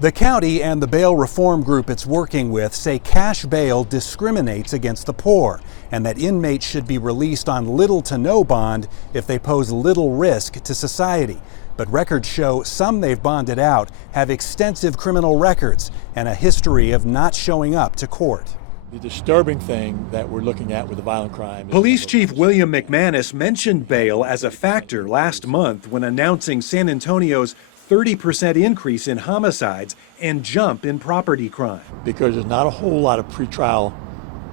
The county and the bail reform group it's working with say cash bail discriminates against the poor and that inmates should be released on little to no bond if they pose little risk to society. But records show some they've bonded out have extensive criminal records and a history of not showing up to court. The disturbing thing that we're looking at with the violent crime. Police Chief William McManus mentioned bail as a factor last month when announcing San Antonio's 30% increase in homicides and jump in property crime. Because there's not a whole lot of pretrial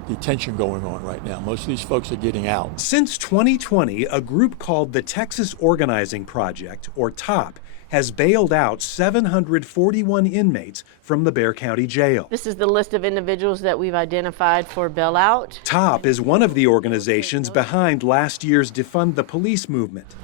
detention going on right now. Most of these folks are getting out. Since 2020, a group called the Texas Organizing Project, or TOP, has bailed out 741 inmates from the Bexar County Jail. This is the list of individuals that we've identified for bailout. TOP is one of the organizations behind last year's Defund the Police movement.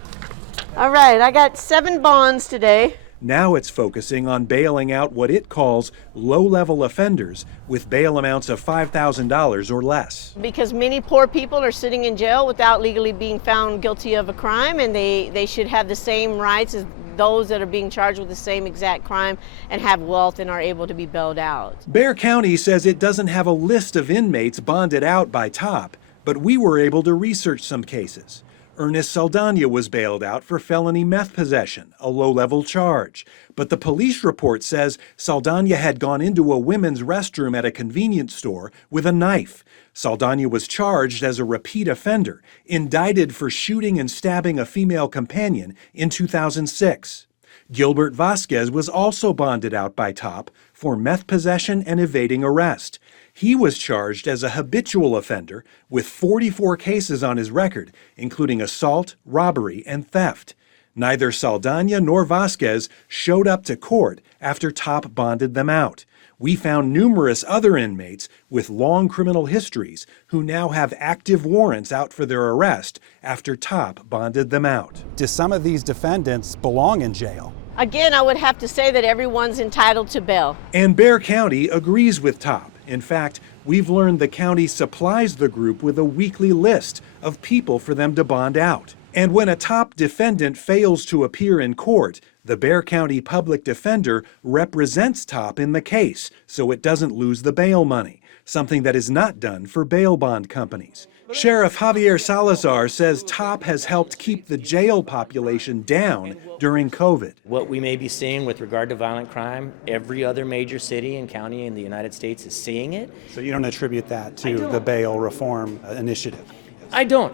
All right, I got 7 bonds today. Now it's focusing on bailing out what it calls low-level offenders with bail amounts of $5,000 or less. Because many poor people are sitting in jail without legally being found guilty of a crime, and they should have the same rights as those that are being charged with the same exact crime and have wealth and are able to be bailed out. Bexar County says it doesn't have a list of inmates bonded out by TOP, but we were able to research some cases. Ernest Saldana was bailed out for felony meth possession, a low-level charge. But the police report says Saldana had gone into a women's restroom at a convenience store with a knife. Saldana was charged as a repeat offender, indicted for shooting and stabbing a female companion in 2006. Gilbert Vasquez was also bonded out by TOP for meth possession and evading arrest. He was charged as a habitual offender with 44 cases on his record, including assault, robbery, and theft. Neither Saldana nor Vasquez showed up to court after TOP bonded them out. We found numerous other inmates with long criminal histories who now have active warrants out for their arrest after TOP bonded them out. Do some of these defendants belong in jail? Again, I would have to say that everyone's entitled to bail. And Bexar County agrees with TOP. In fact, we've learned the county supplies the group with a weekly list of people for them to bond out. And when a TOP defendant fails to appear in court, the Bexar County Public Defender represents TOP in the case so it doesn't lose the bail money, something that is not done for bail bond companies. Sheriff Javier Salazar says TOP has helped keep the jail population down during COVID. What we may be seeing with regard to violent crime, every other major city and county in the United States is seeing it. So you don't attribute that to the bail reform initiative? I don't.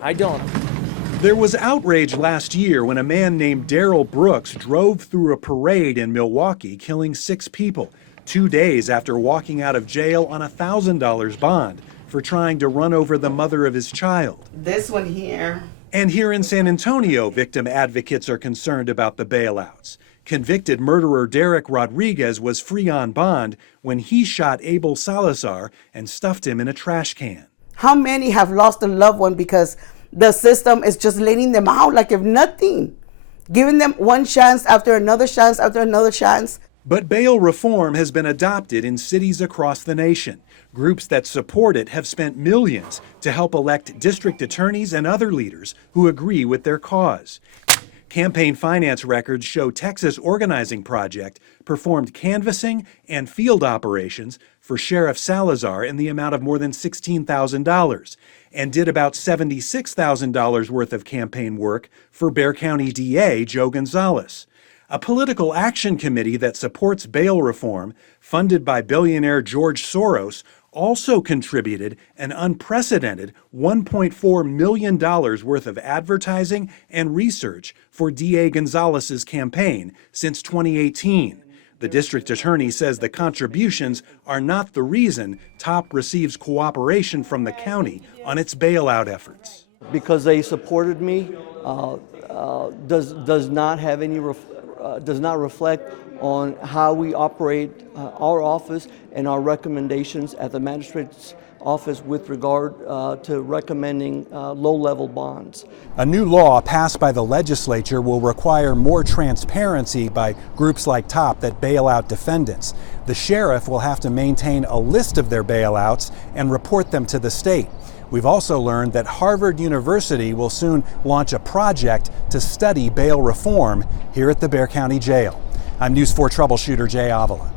There was outrage last year when a man named Daryl Brooks drove through a parade in Milwaukee, killing 6 people, 2 days after walking out of jail on a $1,000 bond for trying to run over the mother of his child. This one here. And here in San Antonio, victim advocates are concerned about the bailouts. Convicted murderer Derek Rodriguez was free on bond when he shot Abel Salazar and stuffed him in a trash can. How many have lost a loved one because the system is just letting them out like if nothing, giving them one chance after another chance after another chance? But bail reform has been adopted in cities across the nation. Groups that support it have spent millions to help elect district attorneys and other leaders who agree with their cause. Campaign finance records show Texas Organizing Project performed canvassing and field operations for Sheriff Salazar in the amount of more than $16,000 and did about $76,000 worth of campaign work for Bexar County DA Joe Gonzalez. A political action committee that supports bail reform, funded by billionaire George Soros, also contributed an unprecedented $1.4 million worth of advertising and research for DA Gonzalez's campaign since 2018. The district attorney says the contributions are not the reason TOP receives cooperation from the county on its bailout efforts. Because they supported me does not have any does not reflect on how we operate our office and our recommendations at the magistrate's office with regard to recommending low-level bonds. A new law passed by the legislature will require more transparency by groups like TOP that bail out defendants. The sheriff will have to maintain a list of their bailouts and report them to the state. We've also learned that Harvard University will soon launch a project to study bail reform here at the Bexar County Jail. I'm News 4 troubleshooter Jay Avila.